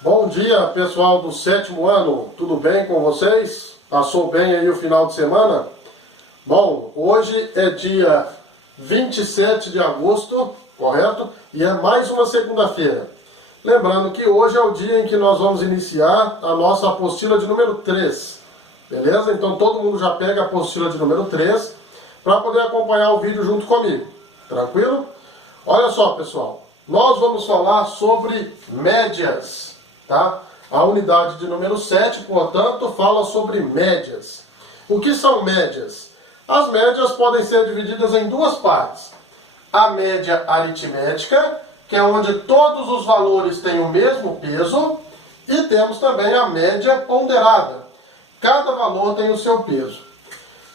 Bom dia, pessoal do 7º ano, tudo bem com vocês? Passou bem aí o final de semana? Bom, hoje é dia 27 de agosto, correto? E é mais uma segunda-feira. Lembrando que hoje é o dia em que nós vamos iniciar a nossa apostila de número 3, beleza? Então todo mundo já pega a apostila de número 3 para poder acompanhar o vídeo junto comigo, tranquilo? Olha só, pessoal, nós vamos falar sobre médias, tá? A unidade de número 7, portanto, fala sobre médias. O que são médias? As médias podem ser divididas em duas partes. A média aritmética, que é onde todos os valores têm o mesmo peso, e temos também a média ponderada. Cada valor tem o seu peso.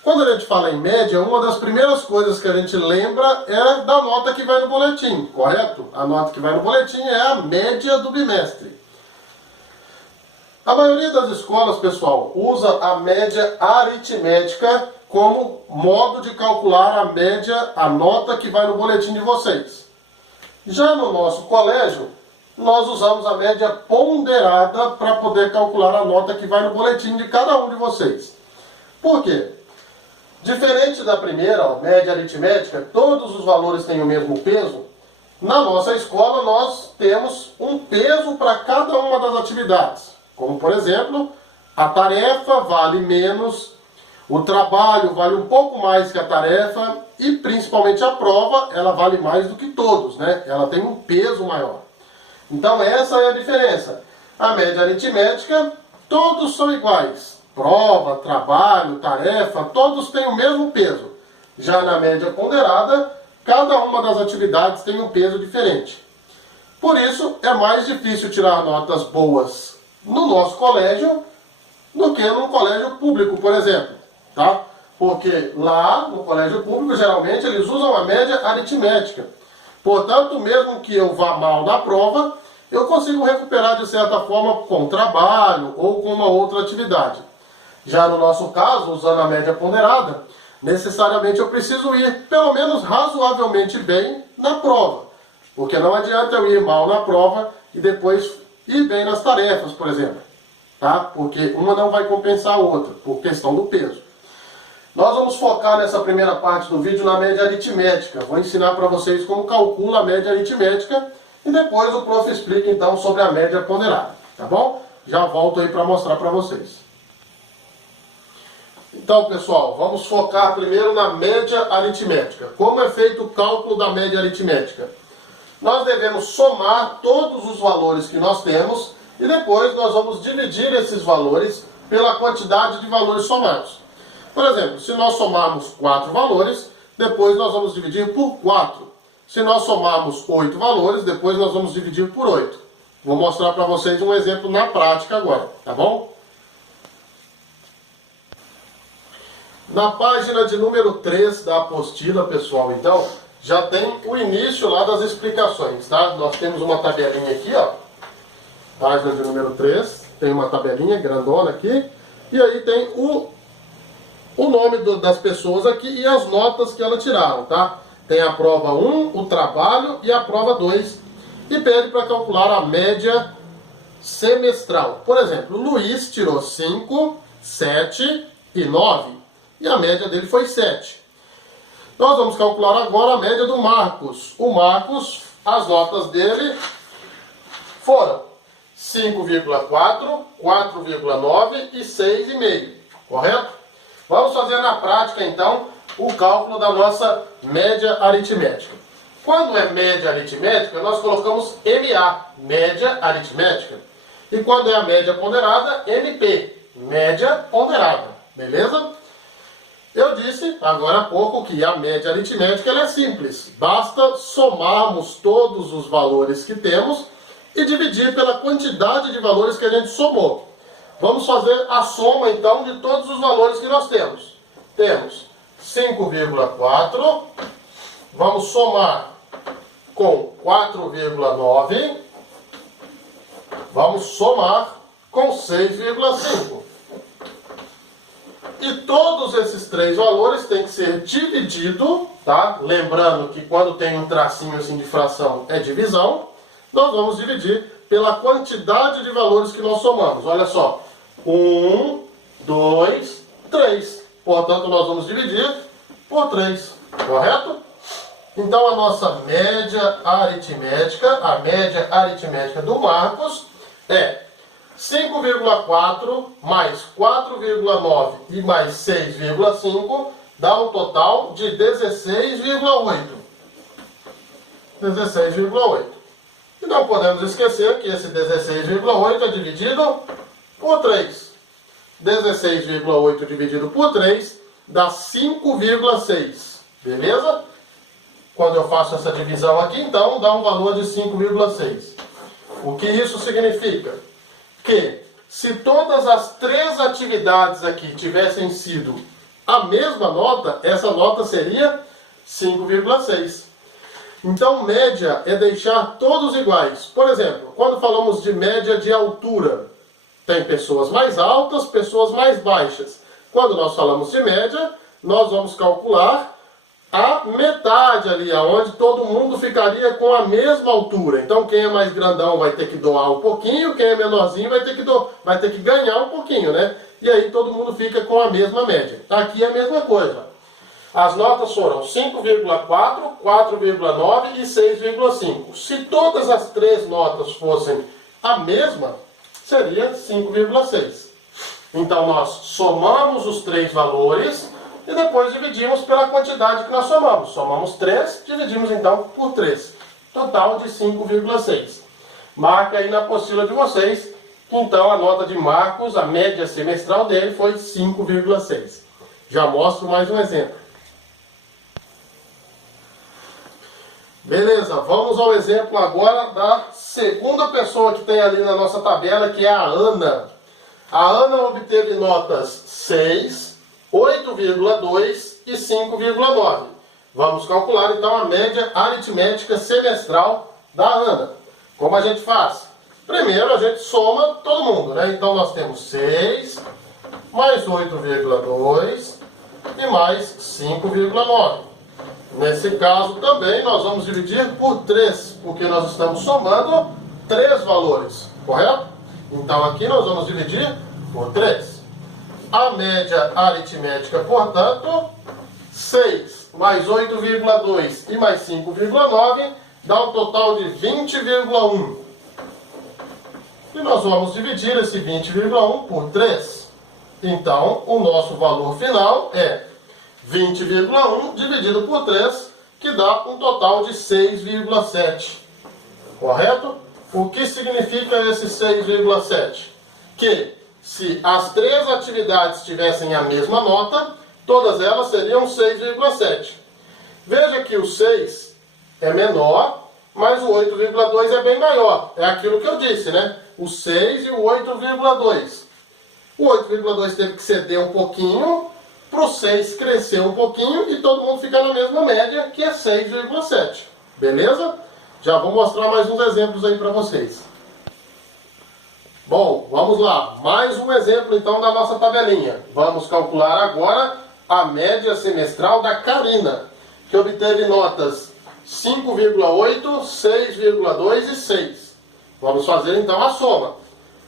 Quando a gente fala em média, uma das primeiras coisas que a gente lembra é da nota que vai no boletim, correto? A nota que vai no boletim é a média do bimestre. A maioria das escolas, pessoal, usa a média aritmética como modo de calcular a média, a nota que vai no boletim de vocês. Já no nosso colégio, nós usamos a média ponderada para poder calcular a nota que vai no boletim de cada um de vocês. Por quê? Diferente da primeira, ó, média aritmética, todos os valores têm o mesmo peso. Na nossa escola, nós temos um peso para cada uma das atividades. Como, por exemplo, a tarefa vale menos, o trabalho vale um pouco mais que a tarefa e, principalmente, a prova, ela vale mais do que todos, né? Ela tem um peso maior. Então, essa é a diferença. A média aritmética, todos são iguais. Prova, trabalho, tarefa, todos têm o mesmo peso. Já na média ponderada, cada uma das atividades tem um peso diferente. Por isso, é mais difícil tirar notas boas no nosso colégio do que num colégio público, por exemplo. Tá? Porque lá, no colégio público, geralmente eles usam a média aritmética. Portanto, mesmo que eu vá mal na prova, eu consigo recuperar de certa forma com trabalho ou com uma outra atividade. Já no nosso caso, usando a média ponderada, necessariamente eu preciso ir pelo menos razoavelmente bem na prova. Porque não adianta eu ir mal na prova e depois ir bem nas tarefas, por exemplo. Tá? Porque uma não vai compensar a outra, por questão do peso. Nós vamos focar nessa primeira parte do vídeo na média aritmética. Vou ensinar para vocês como calcula a média aritmética e depois o prof explica então sobre a média ponderada. Tá bom? Já volto aí para mostrar para vocês. Então, pessoal, vamos focar primeiro na média aritmética. Como é feito o cálculo da média aritmética? Nós devemos somar todos os valores que nós temos e depois nós vamos dividir esses valores pela quantidade de valores somados. Por exemplo, se nós somarmos 4 valores, depois nós vamos dividir por 4. Se nós somarmos 8 valores, depois nós vamos dividir por 8. Vou mostrar para vocês um exemplo na prática agora, tá bom? Na página de número 3 da apostila, pessoal, então, já tem o início lá das explicações, tá? Nós temos uma tabelinha aqui, ó. Página de número 3, tem uma tabelinha grandona aqui. E aí tem o nome das pessoas aqui e as notas que elas tiraram, tá? Tem a prova 1, o trabalho e a prova 2. E pede para calcular a média semestral. Por exemplo, o Luiz tirou 5, 7 e 9. E a média dele foi 7. Nós vamos calcular agora a média do Marcos. O Marcos, as notas dele foram 5,4, 4,9 e 6,5. Correto? Vamos fazer na prática, então, o cálculo da nossa média aritmética. Quando é média aritmética, nós colocamos MA, média aritmética. E quando é a média ponderada, MP, média ponderada. Beleza? Eu disse agora há pouco que a média aritmética ela é simples. Basta somarmos todos os valores que temos e dividir pela quantidade de valores que a gente somou. Vamos fazer a soma então de todos os valores que nós temos. Temos 5,4, vamos somar com 4,9, vamos somar com 6,5. E todos esses três valores têm que ser divididos, tá? Lembrando que quando tem um tracinho assim de fração é divisão, nós vamos dividir pela quantidade de valores que nós somamos. Olha só, 1, 2, 3. Portanto, nós vamos dividir por 3, correto? Então, a nossa média aritmética, a média aritmética do Marcos é 5,4 mais 4,9 e mais 6,5 dá um total de 16,8. 16,8. E não podemos esquecer que esse 16,8 é dividido por 3. 16,8 dividido por 3 dá 5,6. Beleza? Quando eu faço essa divisão aqui, então, dá um valor de 5,6. O que isso significa? Que se todas as 3 atividades aqui tivessem sido a mesma nota, essa nota seria 5,6. Então, média é deixar todos iguais. Por exemplo, quando falamos de média de altura, tem pessoas mais altas, pessoas mais baixas. Quando nós falamos de média, nós vamos calcular a metade ali, aonde todo mundo ficaria com a mesma altura. Então, quem é mais grandão vai ter que doar um pouquinho, quem é menorzinho vai ter que ganhar um pouquinho, né? E aí todo mundo fica com a mesma média. Aqui é a mesma coisa. As notas foram 5,4, 4,9 e 6,5. Se todas as 3 notas fossem a mesma, seria 5,6. Então, nós somamos os 3 valores e depois dividimos pela quantidade que nós somamos. Somamos 3, dividimos então por 3. Total de 5,6. Marca aí na apostila de vocês que então a nota de Marcos, a média semestral dele foi 5,6. Já mostro mais um exemplo. Beleza, vamos ao exemplo agora da segunda pessoa que tem ali na nossa tabela, que é a Ana. A Ana obteve notas 6, 8,2 e 5,9. Vamos calcular então a média aritmética semestral da Ana. Como a gente faz? Primeiro a gente soma todo mundo, né? Então nós temos 6 mais 8,2 e mais 5,9. Nesse caso também nós vamos dividir por 3, porque nós estamos somando 3 valores, correto? Então aqui nós vamos dividir por 3. A média aritmética, portanto, 6 mais 8,2 e mais 5,9 dá um total de 20,1. E nós vamos dividir esse 20,1 por 3. Então, o nosso valor final é 20,1 dividido por 3, que dá um total de 6,7. Correto? O que significa esse 6,7? Que se as 3 atividades tivessem a mesma nota, todas elas seriam 6,7. Veja que o 6 é menor, mas o 8,2 é bem maior. É aquilo que eu disse, né? O 6 e o 8,2. O 8,2 teve que ceder um pouquinho, para o 6 crescer um pouquinho e todo mundo ficar na mesma média, que é 6,7. Beleza? Já vou mostrar mais uns exemplos aí para vocês. Bom, vamos lá. Mais um exemplo então da nossa tabelinha. Vamos calcular agora a média semestral da Karina, que obteve notas 5,8, 6,2 e 6. Vamos fazer então a soma.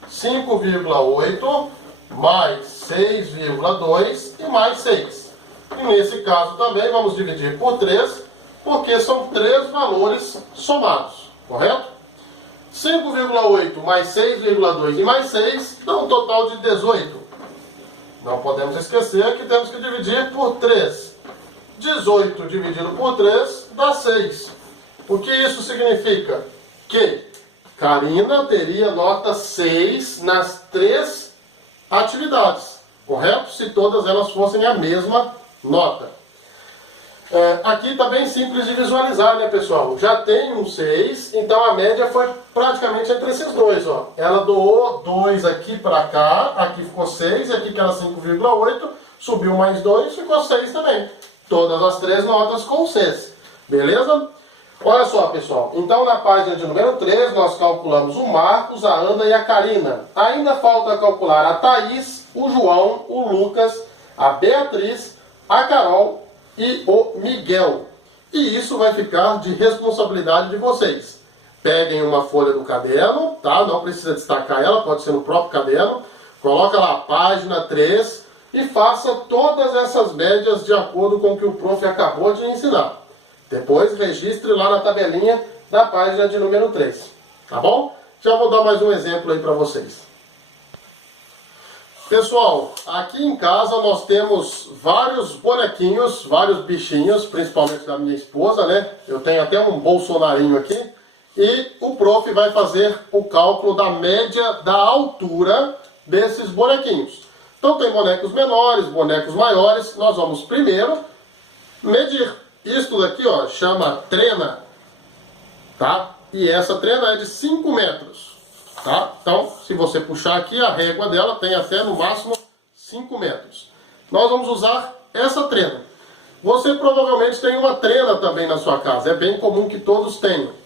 5,8 mais 6,2 e mais 6. E nesse caso também vamos dividir por 3, porque são 3 valores somados, correto? 5,8 mais 6,2 e mais 6 dá um total de 18. Não podemos esquecer que temos que dividir por 3. 18 dividido por 3 dá 6. O que isso significa? Que Karina teria nota 6 nas 3 atividades, correto? Se todas elas fossem a mesma nota. Aqui está bem simples de visualizar, né, pessoal? Já tem um 6, então a média foi praticamente entre esses dois, ó. Ela doou 2 aqui para cá, aqui ficou 6, aqui que era 5,8, subiu mais 2, ficou 6 também. Todas as 3 notas com 6, beleza? Olha só, pessoal, então na página de número 3 nós calculamos o Marcos, a Ana e a Karina. Ainda falta calcular a Thaís, o João, o Lucas, a Beatriz, a Carol e o Miguel. E isso vai ficar de responsabilidade de vocês. peguem uma folha do caderno, tá? Não precisa destacar ela, pode ser no próprio caderno. Coloca lá, página 3, e faça todas essas médias de acordo com o que o prof acabou de ensinar. Depois registre lá na tabelinha da página de número 3, tá bom? Já vou dar mais um exemplo aí para vocês. Pessoal, aqui em casa nós temos vários bonequinhos, vários bichinhos, principalmente da minha esposa, né? Eu tenho até um bolsonarinho aqui. E o prof vai fazer o cálculo da média da altura desses bonequinhos. Então tem bonecos menores, bonecos maiores. Nós vamos primeiro medir. Isto daqui, ó, chama trena, tá? E essa trena é de 5 metros. Tá? Então, se você puxar aqui, a régua dela tem até no máximo 5 metros. Nós vamos usar essa trena. Você provavelmente tem uma trena também na sua casa. É bem comum que todos tenham.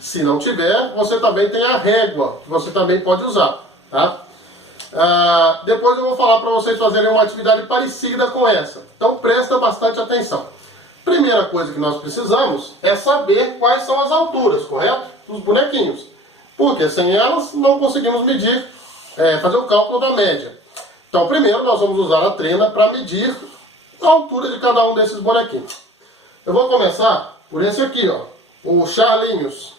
Se não tiver, você também tem a régua, que você também pode usar. Tá? Depois eu vou falar para vocês fazerem uma atividade parecida com essa. Então presta bastante atenção. Primeira coisa que nós precisamos é saber quais são as alturas, correto? Dos bonequinhos. Porque sem elas não conseguimos medir, fazer o cálculo da média. Então primeiro nós vamos usar a trena para medir a altura de cada um desses bonequinhos. Eu vou começar por esse aqui, ó, o Charlinhos.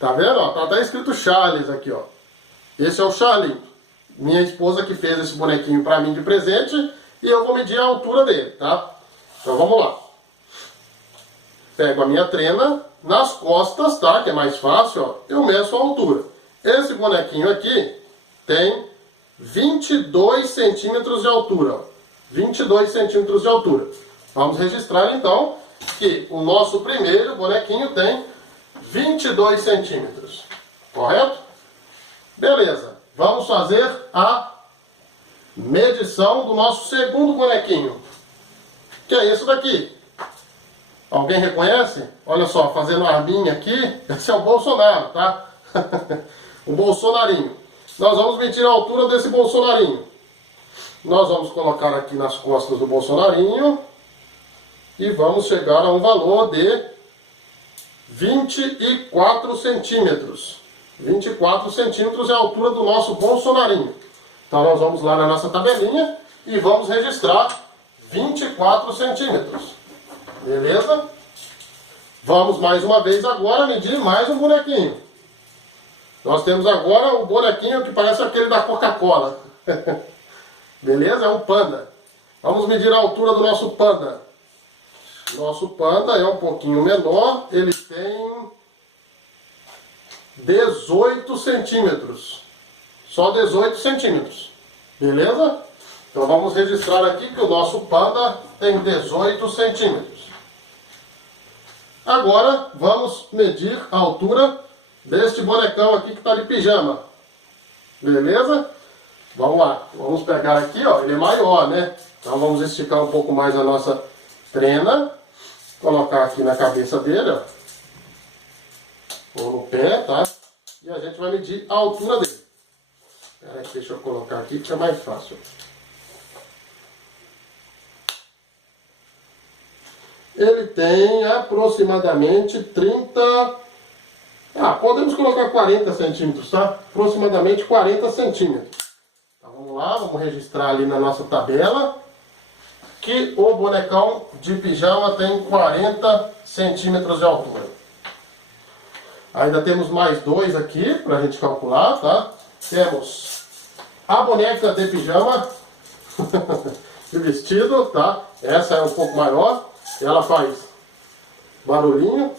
Tá vendo? Ó, tá até escrito Charles aqui, ó. Esse é o Charlinho. Minha esposa que fez esse bonequinho para mim de presente e eu vou medir a altura dele, tá? Então vamos lá. Pego a minha trena nas costas, tá? Que é mais fácil, ó. Eu meço a altura. Esse bonequinho aqui tem 22 centímetros de altura, ó. 22 centímetros de altura. Vamos registrar então que o nosso primeiro bonequinho tem 22 centímetros. Correto? Beleza. Vamos fazer a medição do nosso segundo bonequinho. Que é esse daqui. Alguém reconhece? Olha só, fazendo a arminha aqui. Esse é o Bolsonaro, tá? O Bolsonarinho. Nós vamos medir a altura desse Bolsonarinho. Nós vamos colocar aqui nas costas do Bolsonarinho. E vamos chegar a um valor de 24 centímetros. 24 centímetros é a altura do nosso Bolsonarinho. Então nós vamos lá na nossa tabelinha e vamos registrar 24 centímetros. Beleza? Vamos mais uma vez agora medir mais um bonequinho. Nós temos agora o bonequinho que parece aquele da Coca-Cola. Beleza? É um panda. Vamos medir a altura do nosso panda. Nosso panda é um pouquinho menor. Ele tem 18 centímetros. Só 18 centímetros. Beleza? Então vamos registrar aqui que o nosso panda tem 18 centímetros. Agora vamos medir a altura deste bonecão aqui que está de pijama. Beleza? Vamos lá. Vamos pegar aqui, ó. Ele é maior, né? Então vamos esticar um pouco mais a nossa trena. Colocar aqui na cabeça dele, ó. Ou no pé, tá? E a gente vai medir a altura dele. Espera aí, deixa eu colocar aqui que é mais fácil. Ele tem aproximadamente 30... podemos colocar 40 centímetros, tá? Aproximadamente 40 centímetros. Então vamos lá, vamos registrar ali na nossa tabela que o bonecão de pijama tem 40 centímetros de altura. Ainda temos mais dois aqui para a gente calcular, tá? Temos a boneca de pijama de vestido, tá? Essa é um pouco maior. Ela faz barulhinho.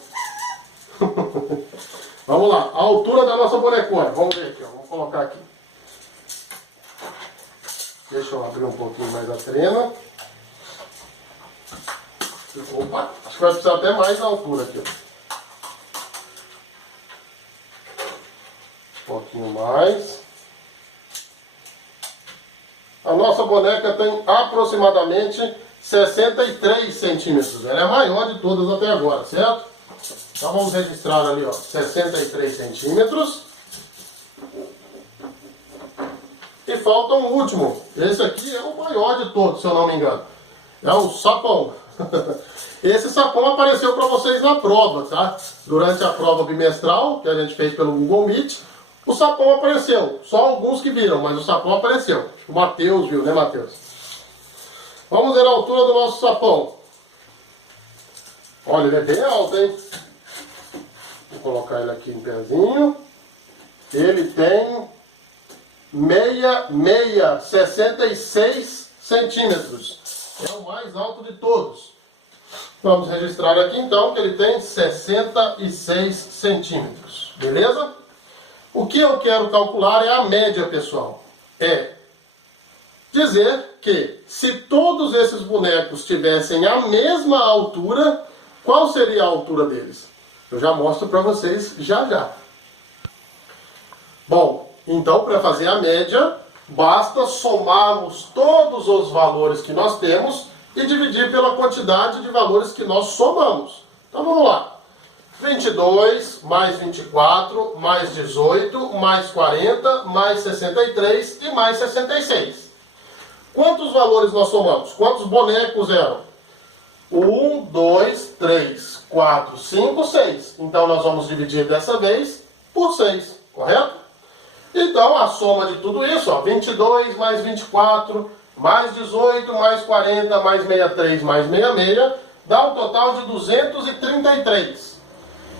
Vamos lá, a altura da nossa bonecona. Vamos ver aqui, ó. Vamos colocar aqui. Deixa eu abrir um pouquinho mais a trena. Opa, acho que vai precisar até mais na altura aqui, ó. Um pouquinho mais. A nossa boneca tem aproximadamente 63 centímetros. Ela é a maior de todas até agora, certo? Então vamos registrar ali, ó, 63 centímetros. E falta um último. Esse aqui é o maior de todos, se eu não me engano. É o sapão. Esse sapão apareceu para vocês na prova, tá? Durante a prova bimestral, que a gente fez pelo Google Meet, o sapão apareceu. Só alguns que viram, mas o sapão apareceu. O Matheus viu, né, Matheus? Vamos ver a altura do nosso sapão. Olha, ele é bem alto, hein? Vou colocar ele aqui em pezinho. Ele tem 66 centímetros. É o mais alto de todos. Vamos registrar aqui então que ele tem 66 centímetros. Beleza? O que eu quero calcular é a média, pessoal. É dizer que se todos esses bonecos tivessem a mesma altura, qual seria a altura deles? Eu já mostro para vocês já. Bom, então para fazer a média, basta somarmos todos os valores que nós temos e dividir pela quantidade de valores que nós somamos. Então vamos lá. 22, mais 24, mais 18, mais 40, mais 63 e mais 66. Quantos valores nós somamos? Quantos bonecos eram? 1, 2, 3, 4, 5, 6. Então nós vamos dividir dessa vez por 6, correto? Então a soma de tudo isso, ó, 22 mais 24, mais 18, mais 40, mais 63, mais 66, dá um total de 233.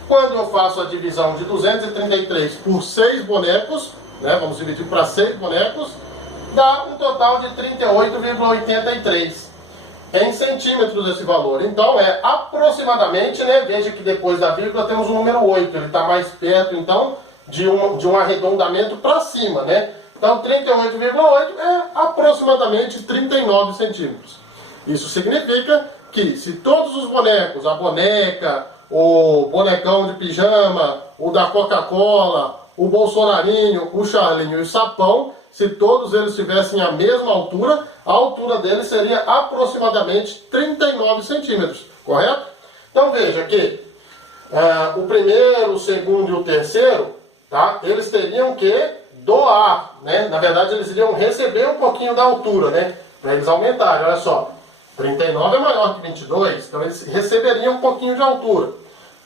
Quando eu faço a divisão de 233 por 6 bonecos, né, vamos dividir para 6 bonecos, dá um total de 38,83 em centímetros esse valor. Então é aproximadamente, né, veja que depois da vírgula temos o número 8, ele está mais perto então de um arredondamento para cima, né? Então 38,8 é aproximadamente 39 centímetros. Isso significa que se todos os bonecos, a boneca, o bonecão de pijama, o da Coca-Cola, o Bolsonarinho, o Charlinho e o Sapão, se todos eles tivessem a mesma altura, a altura deles seria aproximadamente 39 centímetros, correto? Então veja que o primeiro, o segundo e o terceiro, tá, eles teriam que doar, né? Na verdade eles iriam receber um pouquinho da altura, né? Para eles aumentarem, olha só. 39 é maior que 22, então eles receberiam um pouquinho de altura.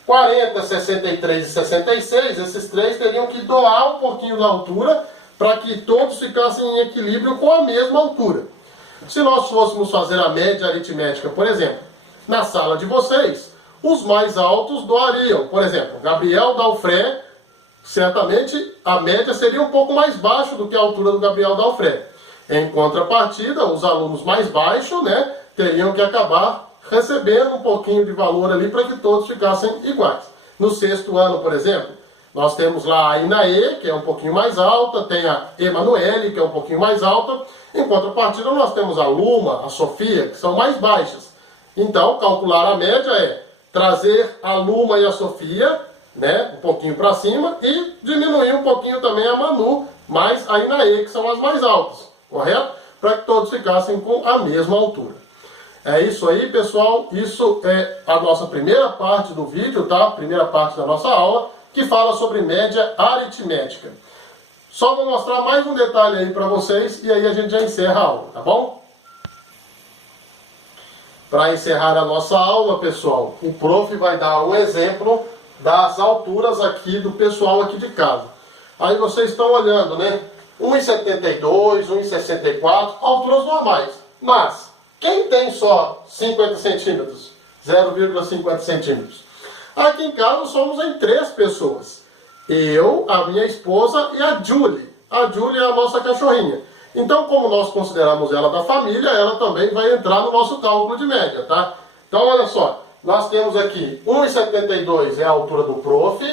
40, 63 e 66, esses três teriam que doar um pouquinho da altura para que todos ficassem em equilíbrio com a mesma altura. Se nós fôssemos fazer a média aritmética, por exemplo, na sala de vocês, os mais altos doariam. Por exemplo, Gabriel Dalfré, certamente a média seria um pouco mais baixa do que a altura do Gabriel Dalfré. Em contrapartida, os alunos mais baixos, né, teriam que acabar recebendo um pouquinho de valor ali para que todos ficassem iguais. No sexto ano, por exemplo, nós temos lá a Inaê, que é um pouquinho mais alta, tem a Emanuele, que é um pouquinho mais alta. Em contrapartida, nós temos a Luma, a Sofia, que são mais baixas. Então, calcular a média é trazer a Luma e a Sofia, né, um pouquinho para cima, e diminuir um pouquinho também a Manu, mais a Inaê, que são as mais altas, correto? Para que todos ficassem com a mesma altura. É isso aí, pessoal. Isso é a nossa primeira parte do vídeo, tá? Primeira parte da nossa aula, que fala sobre média aritmética. Só vou mostrar mais um detalhe aí para vocês e aí a gente já encerra a aula, tá bom? Para encerrar a nossa aula, pessoal, o prof vai dar um exemplo das alturas aqui do pessoal aqui de casa. Aí vocês estão olhando, né? 1,72, 1,64, alturas normais. Mas quem tem só 50 centímetros? 0,50 centímetros. Aqui em casa somos em 3 pessoas. Eu, a minha esposa e a Julie. A Julie é a nossa cachorrinha. Então, como nós consideramos ela da família, ela também vai entrar no nosso cálculo de média, tá? Então, olha só. Nós temos aqui 1,72 é a altura do prof,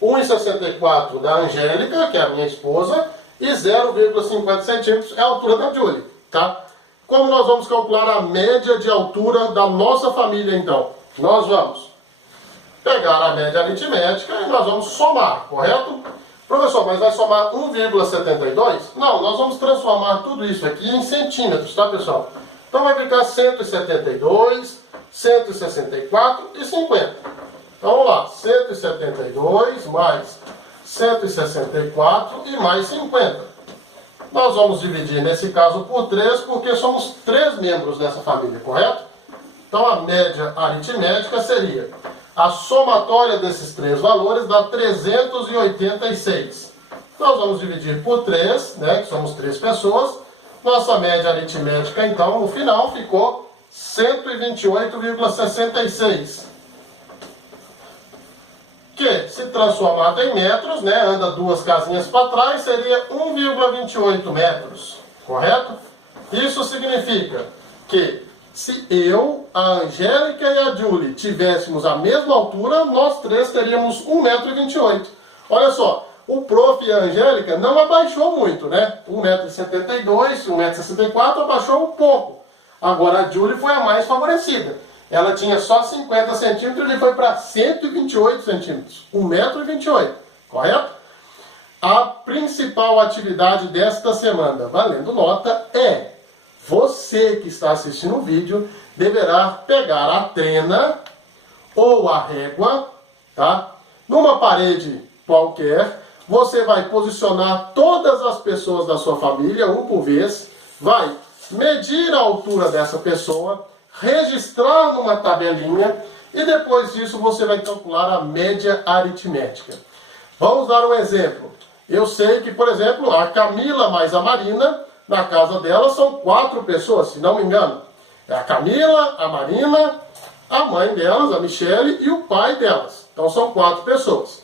1,64 da Angélica, que é a minha esposa, e 0,50 centímetros é a altura da Julie, tá? Como nós vamos calcular a média de altura da nossa família, então? Nós vamos pegar a média aritmética e nós vamos somar, correto? Professor, mas vai somar 1,72? Não, nós vamos transformar tudo isso aqui em centímetros, tá, pessoal? Então vai ficar 172, 164 e 50. Então vamos lá, 172 mais 164 e mais 50. Nós vamos dividir, nesse caso, por 3, porque somos 3 membros dessa família, correto? Então a média aritmética seria a somatória desses três valores dá 386. Nós vamos dividir por 3, né, que somos 3 pessoas. Nossa média aritmética, então, no final, ficou 128,66. Que, se transformado em metros, né, anda 2 casinhas para trás, seria 1,28 metros. Correto? Isso significa que, se eu, a Angélica e a Julie tivéssemos a mesma altura, nós 3 teríamos 1,28 m. Olha só, o prof e a Angélica não abaixou muito, né? 1,72 m, 1,64 m, abaixou um pouco. Agora a Julie foi a mais favorecida. Ela tinha só 50 centímetros e foi para 128 centímetros. 1,28 m, correto? A principal atividade desta semana, valendo nota, é você que está assistindo o vídeo deverá pegar a trena ou a régua, tá? Numa parede qualquer, você vai posicionar todas as pessoas da sua família, um por vez, vai medir a altura dessa pessoa, registrar numa tabelinha e depois disso você vai calcular a média aritmética. Vamos dar um exemplo. Eu sei que, por exemplo, a Camila mais a Marina, na casa dela são 4 pessoas, se não me engano. É a Camila, a Marina, a mãe delas, a Michele, e o pai delas. Então são 4 pessoas.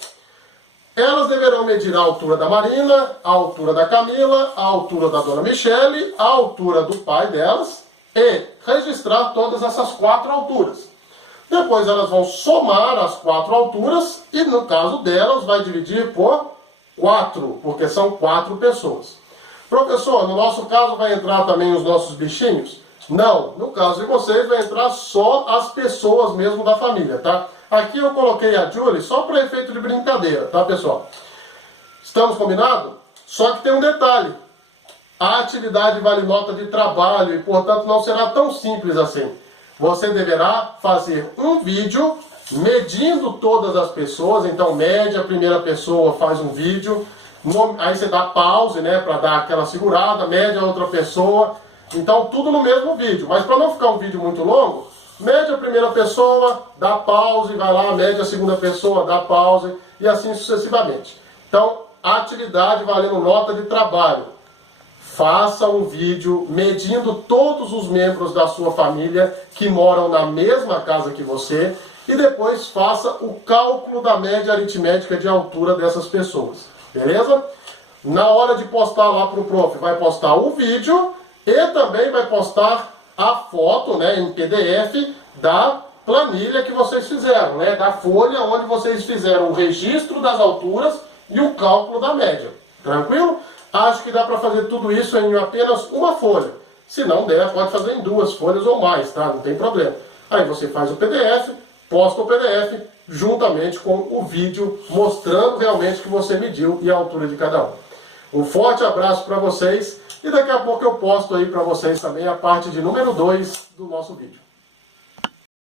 Elas deverão medir a altura da Marina, a altura da Camila, a altura da dona Michele, a altura do pai delas e registrar todas essas 4 alturas. Depois elas vão somar as 4 alturas e, no caso delas, vai dividir por 4, porque são 4 pessoas. Professor, no nosso caso vai entrar também os nossos bichinhos? Não, no caso de vocês vai entrar só as pessoas mesmo da família, tá? Aqui eu coloquei a Julie só para efeito de brincadeira, tá, pessoal? Estamos combinados? Só que tem um detalhe. A atividade vale nota de trabalho e, portanto, não será tão simples assim. Você deverá fazer um vídeo medindo todas as pessoas, então mede a primeira pessoa, faz um vídeo, aí você dá pause, né, para dar aquela segurada, mede a outra pessoa, então tudo no mesmo vídeo, mas para não ficar um vídeo muito longo, mede a primeira pessoa, dá pause, vai lá, mede a segunda pessoa, dá pause, e assim sucessivamente. Então, atividade valendo nota de trabalho. Faça um vídeo medindo todos os membros da sua família que moram na mesma casa que você e depois faça o cálculo da média aritmética de altura dessas pessoas. Beleza? Na hora de postar lá para o prof, vai postar o vídeo e também vai postar a foto, né, em PDF da planilha que vocês fizeram, né, da folha onde vocês fizeram o registro das alturas e o cálculo da média. Tranquilo? Acho que dá para fazer tudo isso em apenas uma folha. Se não der, pode fazer em 2 folhas ou mais, tá? Não tem problema. Aí você faz o PDF, posta o PDF juntamente com o vídeo mostrando realmente que você mediu e a altura de cada um. Um forte abraço para vocês e daqui a pouco eu posto aí para vocês também a parte de número 2 do nosso vídeo.